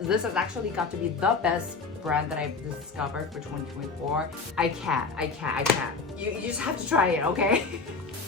This has actually got to be the best brand that I've discovered for 2024. I can't. You just have to try it, okay?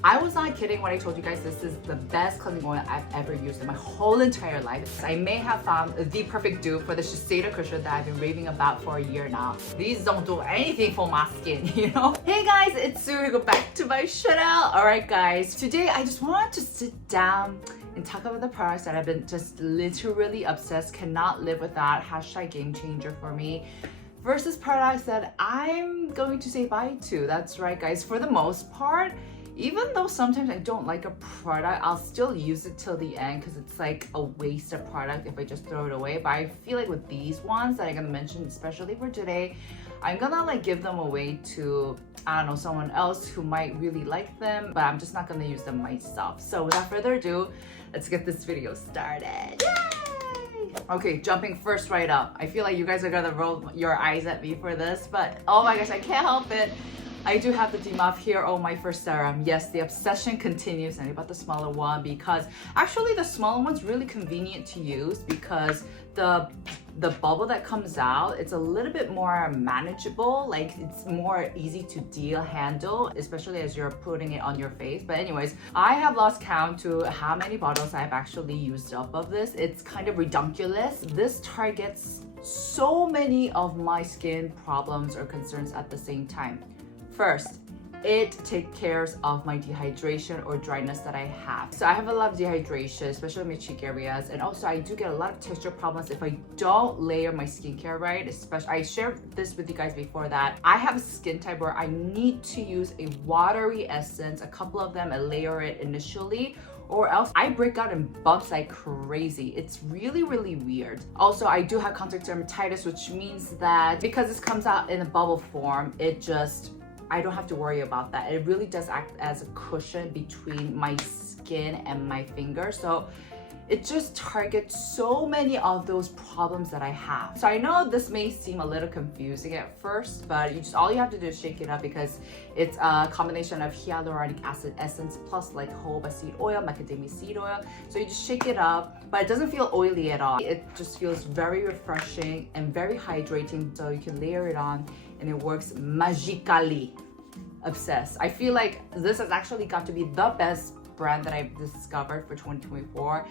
I was not kidding when I told you guys this is the best cleansing oil I've ever used in my whole entire life. I may have found the perfect dupe for the Shiseido cushion that I've been raving about for a year now. These don't do anything for my skin, you know? Hey guys, it's Sue. Go back to my channel. Alright guys, today I just wanted to sit down and talk about the products that I've been just literally obsessed, cannot live without, hashtag game changer for me, versus products that I'm going to say bye to. That's right guys, for the most part, even though sometimes I don't like a product, I'll still use it till the end because it's like a waste of product if I just throw it away. But I feel like with these ones that I'm gonna mention, especially for today, I'm gonna like give them away to, I don't know, someone else who might really like them, but I'm just not gonna use them myself. So without further ado, let's get this video started. Yay! Okay, jumping first right up. I feel like you guys are gonna roll your eyes at me for this, but oh my gosh, I can't help it. I do have the Demov here, oh my first serum. Yes, the obsession continues, and I bought the smaller one because actually the smaller one's really convenient to use because the bubble that comes out, it's a little bit more manageable, like it's more easy to handle, especially as you're putting it on your face. But anyways, I have lost count to how many bottles I've actually used up of this. It's kind of redunculous. This targets so many of my skin problems or concerns at the same time. First, it takes care of my dehydration or dryness that I have. So I have a lot of dehydration, especially in my cheek areas, and also I do get a lot of texture problems if I don't layer my skincare right. Especially, I shared this with you guys before that I have a skin type where I need to use a watery essence, a couple of them, and layer it initially, or else I break out in bumps like crazy. It's really weird. Also, I do have contact dermatitis, which means that because this comes out in a bubble form, I don't have to worry about that. It really does act as a cushion between my skin and my finger. So it just targets so many of those problems that I have. So I know this may seem a little confusing at first, but all you have to do is shake it up because it's a combination of hyaluronic acid essence plus like jojoba seed oil, macadamia seed oil. So you just shake it up, but it doesn't feel oily at all. It just feels very refreshing and very hydrating, so you can layer it on and it works magically. Obsessed. I feel like this has actually got to be the best brand that I've discovered for 2024.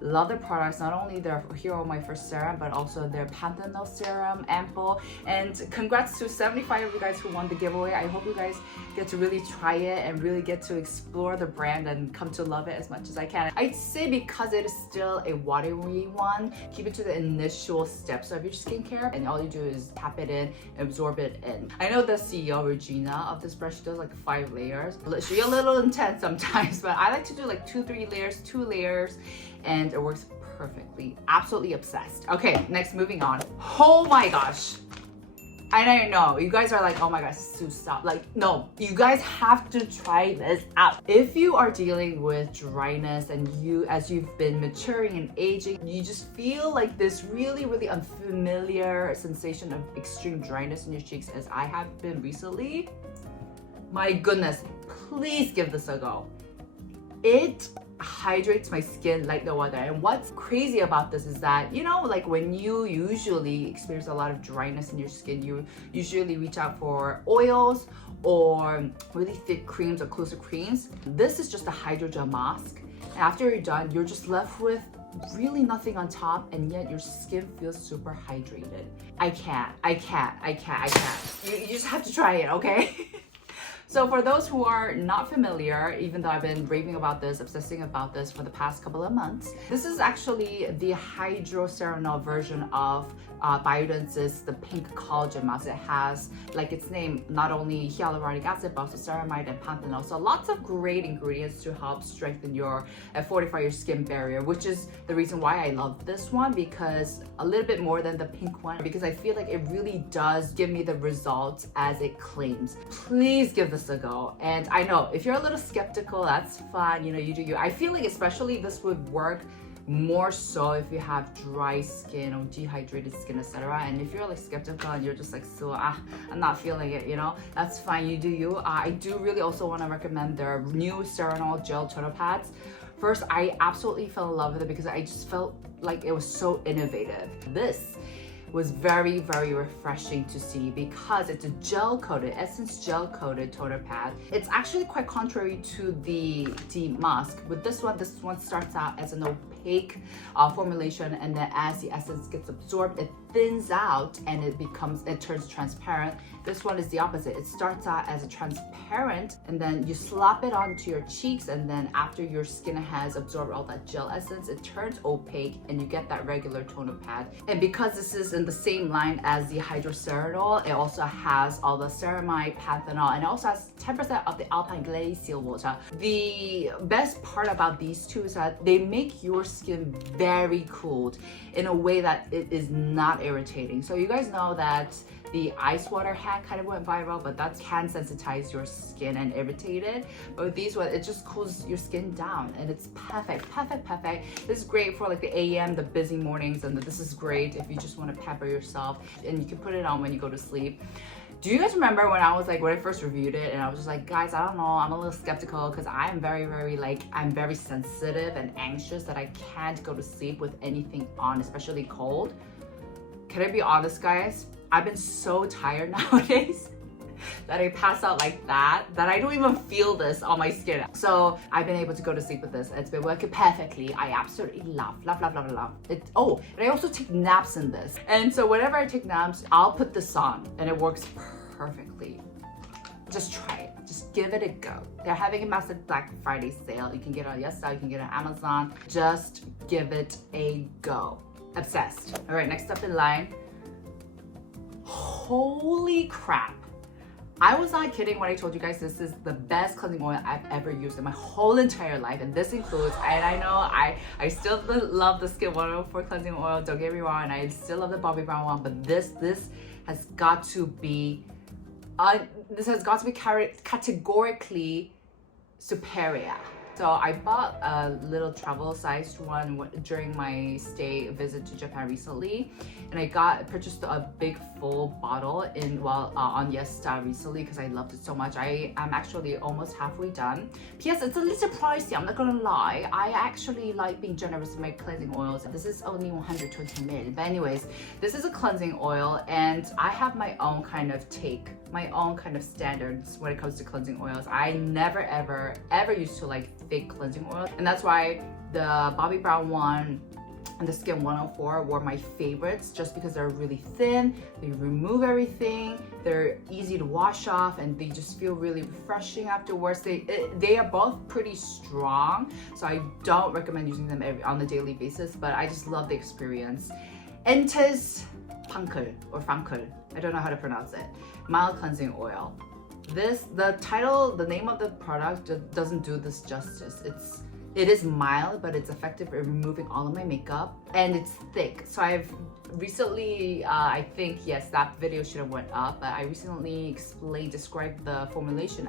Love their products, not only their Hero My First Serum, but also their Panthenol Serum, Ample. And congrats to 75 of you guys who won the giveaway. I hope you guys get to really try it and really get to explore the brand and come to love it as much as I can. I'd say because it is still a watery one, keep it to the initial steps of your skincare, and all you do is tap it in, absorb it in. I know the CEO, Regina, of this brand, she does like 5 layers. She's a little intense sometimes, but I like to do like 2-3 layers, 2 layers, and it works perfectly. Absolutely obsessed. Okay, next, moving on. Oh my gosh. I know, you guys are like, oh my gosh, Sue, stop. Like, no, you guys have to try this out. If you are dealing with dryness and as you've been maturing and aging, you just feel like this really unfamiliar sensation of extreme dryness in your cheeks as I have been recently, my goodness, please give this a go. It hydrates my skin like no other. And what's crazy about this is that, you know, like when you usually experience a lot of dryness in your skin, you usually reach out for oils or really thick creams or closer creams. This is just a hydrogel mask, and after you're done, you're just left with really nothing on top, and yet your skin feels super hydrated. I can't. You just have to try it, okay? So for those who are not familiar, even though I've been raving about this, obsessing about this for the past couple of months, this is actually the Cera-Nol version of Biodance's the pink collagen mask. It has, like its name, not only hyaluronic acid, but also ceramide and panthenol. So lots of great ingredients to help strengthen and fortify your skin barrier, which is the reason why I love this one, because a little bit more than the pink one, because I feel like it really does give me the results as it claims. Please give this a go. And I know if you're a little skeptical, that's fine, you know, you do you. I feel like especially this would work more so if you have dry skin or dehydrated skin, etc. And if you're like skeptical and you're just like, so I'm not feeling it, you know, that's fine, you do you. I do really also want to recommend their new Cera-Nol gel toner pads. First, I absolutely fell in love with it because I just felt like it was so innovative. This was very, very refreshing to see because it's a gel-coated, Essence gel-coated toner pad. It's actually quite contrary to the Musk. With this one starts out as an opaque formulation, and then as the essence gets absorbed, it thins out and it turns transparent. This one is the opposite. It starts out as a transparent, and then you slap it onto your cheeks, and then after your skin has absorbed all that gel essence, it turns opaque and you get that regular toner pad. And because this is in the same line as the Cera-Nol, it also has all the ceramide, panthenol, and it also has 10% of the alpine glacial water. The best part about these two is that they make your skin very cooled in a way that it is not irritating. So you guys know that the ice water hack kind of went viral, but that can sensitize your skin and irritate it. But with these ones, it just cools your skin down, and it's perfect, perfect, perfect. This is great for like the AM, the busy mornings, and this is great if you just want to pamper yourself, and you can put it on when you go to sleep. Do you guys remember when I first reviewed it and I was just like, guys, I don't know, I'm a little skeptical because I'm very sensitive and anxious that I can't go to sleep with anything on, especially cold. Can I be honest, guys? I've been so tired nowadays that I pass out like that I don't even feel this on my skin. So I've been able to go to sleep with this. It's been working perfectly. I absolutely love it. Oh, and I also take naps in this. And so whenever I take naps, I'll put this on and it works perfectly. Just try it. Just give it a go. They're having a massive Black Friday sale. You can get it on YesStyle, you can get it on Amazon. Just give it a go. Obsessed. All right, next up in line. Holy crap. I was not kidding when I told you guys this is the best cleansing oil I've ever used in my whole entire life. And this includes, and I know I still love the Skin 104 cleansing oil, don't get me wrong, and I still love the Bobbi Brown one, but this has got to be, categorically superior. So I bought a little travel-sized one during my visit to Japan recently, and I purchased a big full bottle on YesStyle recently because I loved it so much. I am actually almost halfway done. P.S. It's a little pricey, I'm not gonna lie. I actually like being generous with my cleansing oils. This is only 120 ml. But anyways, this is a cleansing oil, and I have my own kind of standards when it comes to cleansing oils. I never ever used to like fake cleansing oil, and that's why the Bobbi Brown one and the Skin 104 were my favorites, just because they're really thin, they remove everything, they're easy to wash off, and they just feel really refreshing afterwards. They are both pretty strong, so I don't recommend using them on a daily basis, but I just love the experience. Inteca FANCL, I don't know how to pronounce it, mild cleansing oil. The name of the product doesn't do this justice. It is mild, but it's effective at removing all of my makeup, and it's thick. So I've recently, I think, yes, that video should have went up, but I recently described the formulation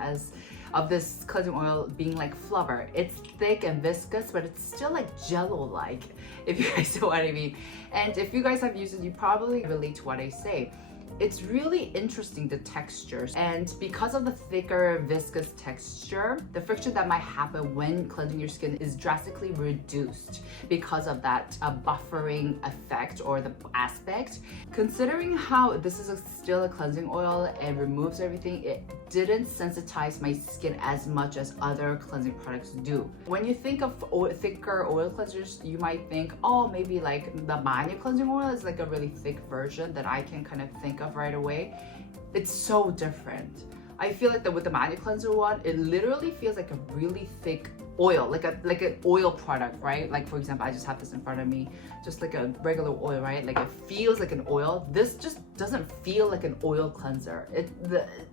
of this cleansing oil being like flubber. It's thick and viscous, but it's still like jello-like, if you guys know what I mean. And if you guys have used it, you probably relate to what I say. It's really interesting, the textures, and because of the thicker viscous texture, the friction that might happen when cleansing your skin is drastically reduced because of that buffering effect or the aspect. Considering how this is still a cleansing oil and removes everything, it didn't sensitize my skin as much as other cleansing products do. When you think of thicker oil cleansers, you might think, oh, maybe like the Banila cleansing oil is like a really thick version that I can kind of think of right away. It's so different. I feel like with the Banila cleanser one, it literally feels like a really thick oil, like an oil product, right? Like, for example, I just have this in front of me, just like a regular oil, right? Like, it feels like an oil. This just doesn't feel like an oil cleanser.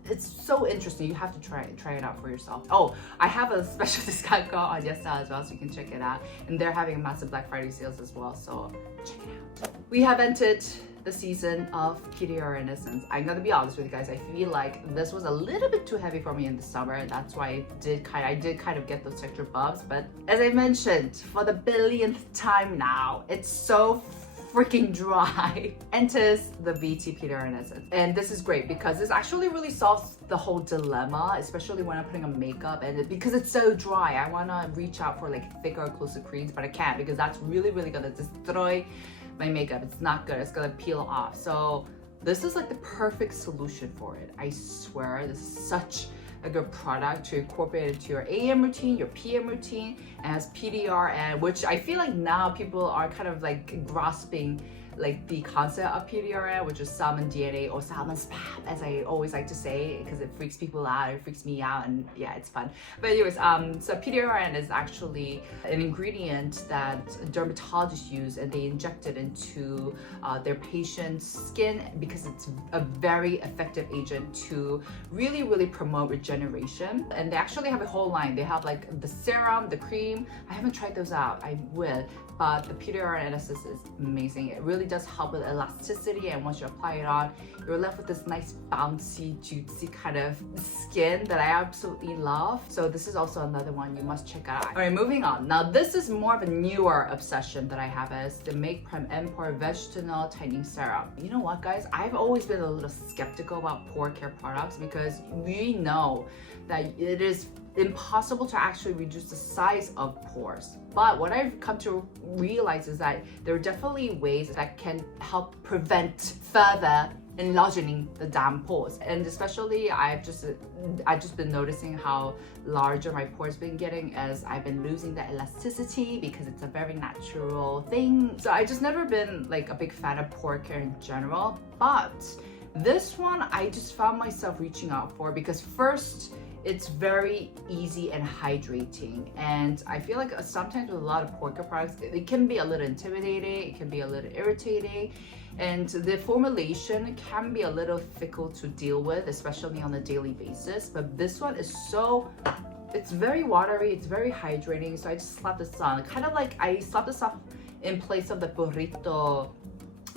It's so interesting. You have to try it out for yourself. Oh, I have a special discount code on YesStyle as well, so you can check it out. And they're having a massive Black Friday sales as well, so check it out. We have entered the season of PDRN Essence. I'm gonna be honest with you guys, I feel like this was a little bit too heavy for me in the summer. That's why I did kind of get those texture bubs, but as I mentioned for the billionth time now, it's so freaking dry. Enters the VT PDRN Essence. And this is great because this actually really solves the whole dilemma, especially when I'm putting on makeup, and because it's so dry, I want to reach out for like thicker occlusive creams, but I can't because that's really gonna destroy my makeup. It's not good. It's gonna peel off. So this is like the perfect solution for it. I swear, this is such a good product to incorporate into your AM routine, your PM routine, and has PDRN, which I feel like now people are kind of like grasping like the concept of PDRN, which is salmon DNA or salmon spam, as I always like to say, because it freaks people out, it freaks me out, and yeah, it's fun. But anyways, so PDRN is actually an ingredient that dermatologists use, and they inject it into their patient's skin because it's a very effective agent to really promote regeneration. And they actually have a whole line. They have like the serum, the cream. I haven't tried those out. I will. But the PDRN Essence is amazing. It really does help with elasticity, and once you apply it on, you're left with this nice bouncy, juicy kind of skin that I absolutely love. So this is also another one you must check out. All right, moving on. Now this is more of a newer obsession that I have, as the Make Prime and Pore Vegetinol Tightening Serum. You know what, guys? I've always been a little skeptical about pore care products because we know that it is impossible to actually reduce the size of pores. But what I've come to realize is that there are definitely ways that can help prevent further enlarging the damn pores. And especially I've just been noticing how larger my pores been getting as I've been losing the elasticity, because it's a very natural thing. So I just never been like a big fan of pore care in general, but this one I just found myself reaching out for because first, it's very easy and hydrating, and I feel like sometimes with a lot of pore care products, it can be a little intimidating, it can be a little irritating, and the formulation can be a little fickle to deal with, especially on a daily basis. But this one is it's very watery, it's very hydrating, so I just slapped this on. Kind of like I slapped this on in place of the Burrito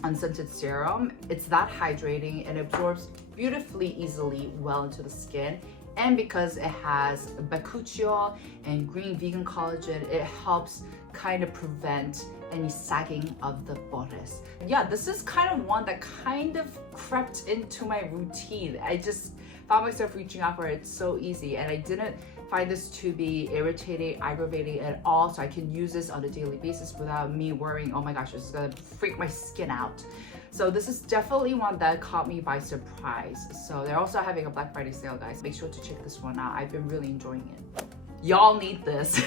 unscented serum. It's that hydrating and absorbs beautifully easily well into the skin. And because it has bakuchiol and green vegan collagen, it helps kind of prevent any sagging of the bodice. Yeah, this is kind of one that kind of crept into my routine. I just found myself reaching out for it. It's so easy, and I didn't find this to be irritating, aggravating at all, so I can use this on a daily basis without me worrying, oh my gosh, this is gonna freak my skin out. So this is definitely one that caught me by surprise. So they're also having a Black Friday sale, guys. Make sure to check this one out. I've been really enjoying it. Y'all need this.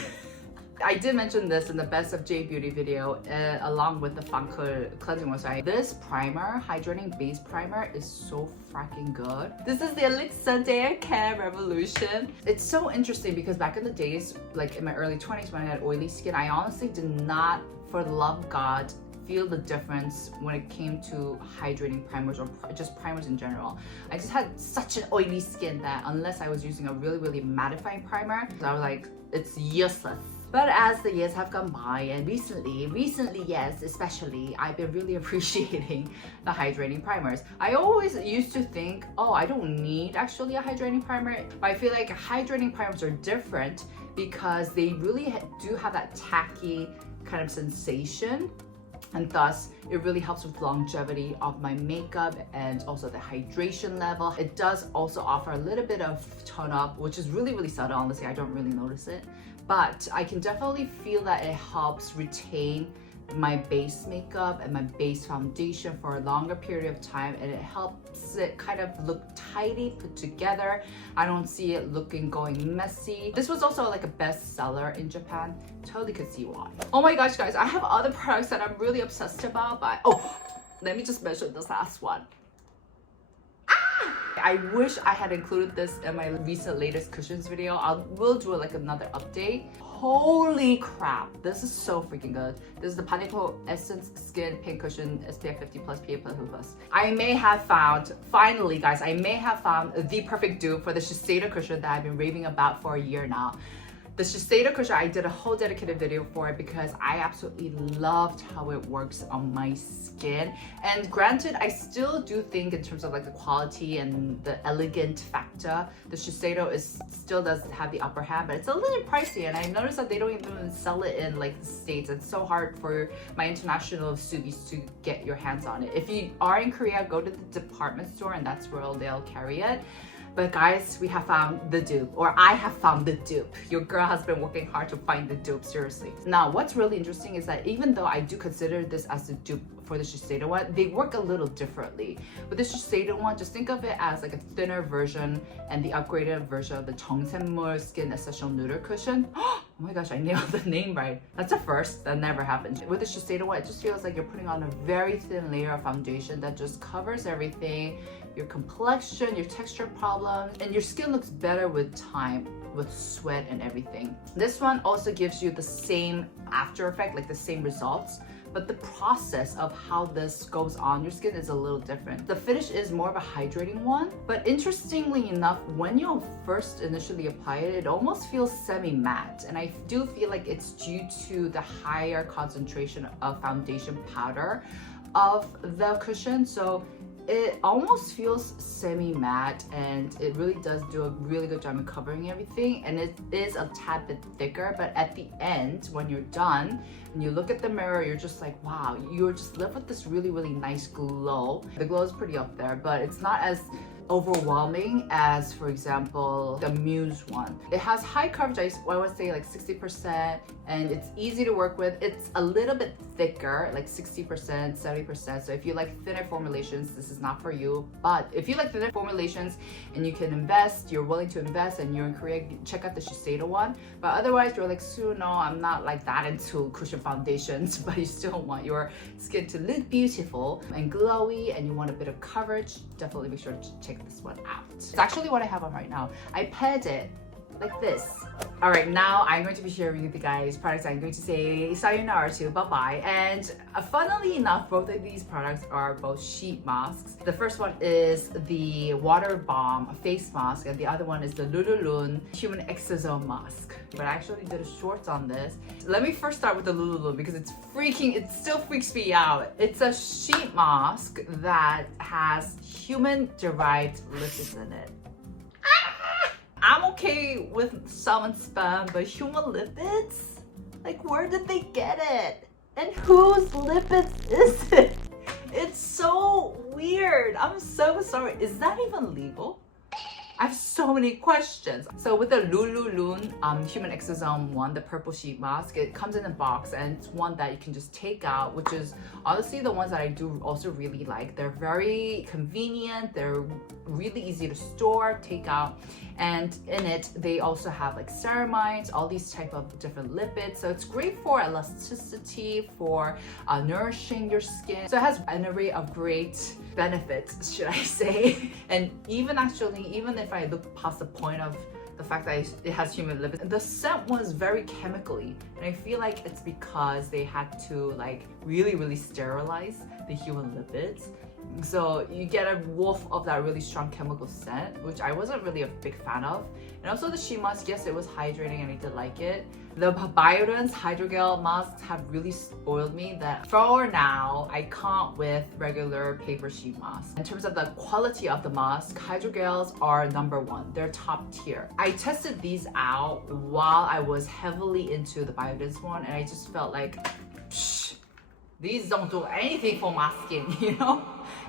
I did mention this in the Best of J Beauty video along with the FANCL cleansing moisturizer. This primer, hydrating base primer, is so fracking good. This is the ELIXIR Day of Care Revolution. It's so interesting because back in the days, like in my early 20s when I had oily skin, I honestly did not, for the love of God, feel the difference when it came to hydrating primers or just primers in general. I just had such an oily skin that unless I was using a really mattifying primer, I was like, it's useless. But as the years have gone by, and recently, yes, especially, I've been really appreciating the hydrating primers. I always used to think, oh, I don't need actually a hydrating primer, but I feel like hydrating primers are different because they really do have that tacky kind of sensation, and thus it really helps with longevity of my makeup and also the hydration level. It does also offer a little bit of tone up, which is really subtle. Honestly, I don't really notice it, but I can definitely feel that it helps retain my base makeup and my base foundation for a longer period of time, and it helps it kind of look tidy, put together. I don't see it going messy. This was also like a bestseller in Japan. Totally could see why. Oh my gosh, guys, I have other products that I'm really obsessed about, but let me just mention this last one. I wish I had included this in my recent latest cushions video. We'll do like another update. Holy crap, this is so freaking good. This is the Inteca Essence Skin Pink Cushion SPF 50+ PA+++. I may have found, finally guys, I may have found the perfect dupe for the Shiseido cushion that I've been raving about for a year now. The Shiseido cushion, I did a whole dedicated video for it because I absolutely loved how it works on my skin. And granted, I still do think in terms of like the quality and the elegant factor, the Shiseido still does have the upper hand, but it's a little pricey. And I noticed that they don't even sell it in like the States. It's so hard for my international subis to get your hands on it. If you are in Korea, go to the department store and that's where they'll carry it. But guys, we have found the dupe, or I have found the dupe. Your girl has been working hard to find the dupe, seriously. Now, what's really interesting is that even though I do consider this as the dupe for the Shiseido one, they work a little differently. With the Shiseido one, just think of it as like a thinner version and the upgraded version of the 정샘물 Skin Essential Nude Cushion. Oh my gosh, I nailed the name right. That's a first, that never happened. With the Shiseido one, it just feels like you're putting on a very thin layer of foundation that just covers everything, your complexion, your texture problems, and your skin looks better with time, with sweat and everything. This one also gives you the same after effect, like the same results, but the process of how this goes on your skin is a little different. The finish is more of a hydrating one, but interestingly enough, when you first initially apply it, it almost feels semi-matte, and I do feel like it's due to the higher concentration of foundation powder of the cushion. So it almost feels semi-matte, and it really does do a really good job in covering everything, and it is a tad bit thicker, but at the end, when you're done and you look at the mirror, you're just like, wow, you're just left with this really, really nice glow. The glow is pretty up there, but it's not as overwhelming as, for example, the Muse one. It has high coverage, I would say like 60%, and it's easy to work with. It's a little bit thicker, like 60%, 70%. So if you like thinner formulations, this is not for you. But if you like thinner formulations and you can invest, you're willing to invest, and you're in Korea, check out the Shiseido one. But otherwise, you're like, Sue, no, I'm not like that into cushion foundations, but you still want your skin to look beautiful and glowy, and you want a bit of coverage, definitely make sure to check this one out. It's actually what I have on right now. I paired it like this. All right, now I'm going to be sharing with you guys products. I'm going to say sayonara to, bye-bye. And funnily enough, both of these products are both sheet masks. The first one is the Water Bomb face mask, and the other one is the LuLuLun Human Exosome Mask. But I actually did a short on this. Let me first start with the LuLuLun because it still freaks me out. It's a sheet mask that has human-derived lipids in it. I'm okay with salmon spam, but human lipids? Like, where did they get it? And whose lipids is it? It's so weird. I'm so sorry. Is that even legal? I have so many questions. So with the LuLuLun Human Exosome one, the purple sheet mask, it comes in a box, and it's one that you can just take out, which is honestly the ones that I do also really like. They're very convenient, they're really easy to store, take out, and in it they also have like ceramides, all these type of different lipids. So it's great for elasticity, for nourishing your skin. So it has an array of great benefits, should I say. And even if I look past the point of the fact that it has human lipids, the scent was very chemically, and I feel like it's because they had to like really sterilize the human lipids. So you get a whiff of that really strong chemical scent, which I wasn't really a big fan of. And also the sheet mask, yes, it was hydrating and I did like it. The Biodance hydrogel masks have really spoiled me that for now, I can't with regular paper sheet masks. In terms of the quality of the mask, hydrogels are #1. They're top tier. I tested these out while I was heavily into the Biodance one, and I just felt like, psh, these don't do anything for my skin, you know?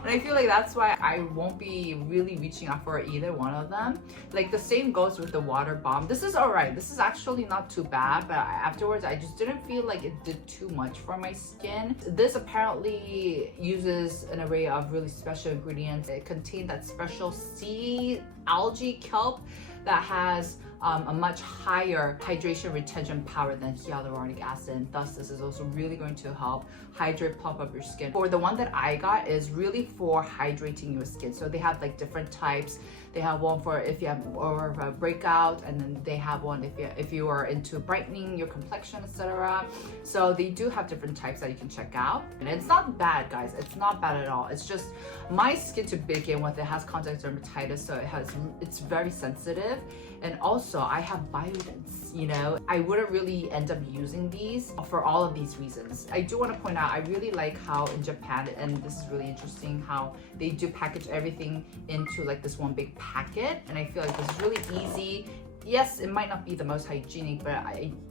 And I feel like that's why I won't be really reaching out for either one of them. Like the same goes with the Water Bomb. This is alright. This is actually not too bad, but afterwards I just didn't feel like it did too much for my skin. This apparently uses an array of really special ingredients. It contains that special sea algae kelp that has a much higher hydration retention power than hyaluronic acid. Thus, this is also really going to help hydrate, plump up your skin. For the one that I got is really for hydrating your skin. So they have like different types. They have one for if you have more of a breakout, and then they have one if you are into brightening your complexion, etc. So they do have different types that you can check out. And it's not bad, guys. It's not bad at all. It's just my skin to begin with, it has contact dermatitis, so it's very sensitive. effective. And also I have Biodance, you know. I wouldn't really end up using these for all of these reasons. I do want to point out, I really like how in Japan, and this is really interesting, how they do package everything into like this one big packet. And I feel like this is really easy. Yes, it might not be the most hygienic, but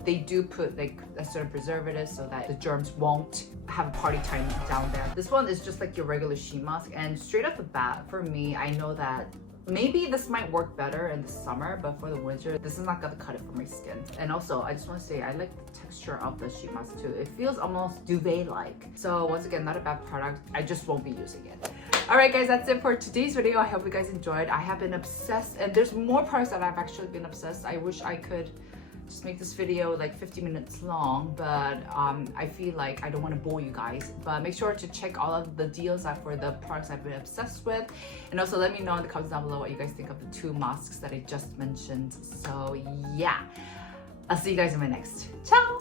they do put like a certain preservative so that the germs won't have a party time down there. This one is just like your regular sheet mask, and straight off the bat, for me, I know that maybe this might work better in the summer, but for the winter, this is not gonna cut it for my skin. And also, I just want to say, I like the texture of the sheet mask too. It feels almost duvet-like. So once again, not a bad product. I just won't be using it. Alright guys, that's it for today's video. I hope you guys enjoyed. I have been obsessed, and there's more products that I've actually been obsessed. I wish I could just make this video like 50 minutes long, but I feel like I don't want to bore you guys. But make sure to check all of the deals out for the products I've been obsessed with, and also let me know in the comments down below what you guys think of the 2 masks that I just mentioned. So yeah, I'll see you guys in my next. Ciao!